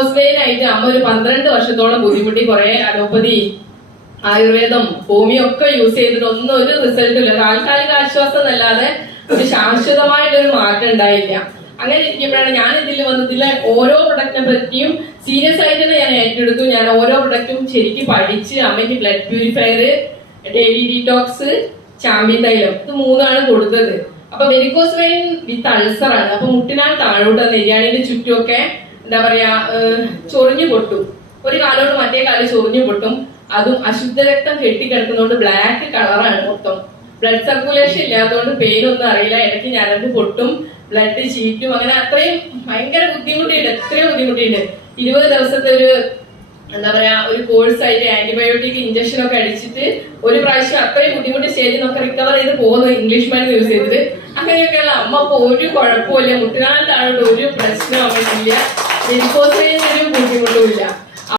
ആയിട്ട് അമ്മ ഒരു 12 വർഷത്തോളം ബുദ്ധിമുട്ടി. കുറെ അലോപ്പതി, ആയുർവേദം, ഹോമിയോ ഒക്കെ യൂസ് ചെയ്തിട്ട് ഒന്നും ഒരു റിസൾട്ടും ഇല്ല. താൽക്കാലിക ആശ്വാസം എന്നല്ലാതെ ഒരു ശാശ്വതമായിട്ടൊരു മാറ്റം ഉണ്ടായില്ല. അങ്ങനെ ഇരിക്കുമ്പോഴാണ് ഞാൻ ഇതിലെ ഓരോ പ്രൊഡക്റ്റിനെ പറ്റിയും സീരിയസ് ആയിട്ട് തന്നെ ഞാൻ ഏറ്റെടുത്തു. ഞാൻ ഓരോ പ്രൊഡക്റ്റും ശരിക്കും പഠിച്ച് അമ്മയ്ക്ക് ബ്ലഡ് പ്യൂരിഫയർ, ഡെയിലി ഡീറ്റോക്സ്, ചാമ്പി തൈലം, ഇത് 3 കൊടുത്തത്. അപ്പൊ വെരിക്കോസ് വെയിൻ വിത്ത് അൾസർ ആണ്. അപ്പൊ മുട്ടിനാൽ താഴോട്ട് നെര്യാണിന്റെ ചുറ്റുമൊക്കെ എന്താ പറയാ ചൊറിഞ്ഞു പൊട്ടും. ഒരു കാലോട്ട് മറ്റേ കാലം ചൊറിഞ്ഞു പൊട്ടും. അതും അശുദ്ധ രക്തം കെട്ടിക്കിടക്കുന്നതുകൊണ്ട് ബ്ലാക്ക് കളറാണ് മൊത്തം. ബ്ലഡ് സർക്കുലേഷൻ ഇല്ലാത്തതുകൊണ്ട് പെയിൻ ഒന്നും അറിയില്ല. ഇടയ്ക്ക് ഞരമ്പ് പൊട്ടും, ബ്ലഡ് ചീറ്റും. അങ്ങനെ അത്രയും ഭയങ്കര ബുദ്ധിമുട്ടുണ്ട്. എത്രയോ ബുദ്ധിമുട്ടുണ്ട്. 20 ദിവസത്തെ ഒരു എന്താ പറയാ ഒരു കോഴ്സ് ആയിട്ട് ആന്റിബയോട്ടിക് ഇഞ്ചക്ഷൻ ഒക്കെ അടിച്ചിട്ട് ഒരു പ്രാവശ്യം അത്രയും ബുദ്ധിമുട്ട് സ്റ്റേജിൽ നിന്നൊക്കെ റിക്കവർ ചെയ്ത് പോകുന്നു ഇംഗ്ലീഷ് മരുന്ന് യൂസ് ചെയ്തിട്ട്. അങ്ങനെയൊക്കെയുള്ള അമ്മ ഇപ്പൊ ഒരു കുഴപ്പമില്ല. മുട്ടുകാലം താഴോട്ട് ഒരു പ്രശ്നം അമ്മയ്ക്കില്ല. വെരിക്കോസ് വെയിൻ ഒരു ബുദ്ധിമുട്ടുമില്ല.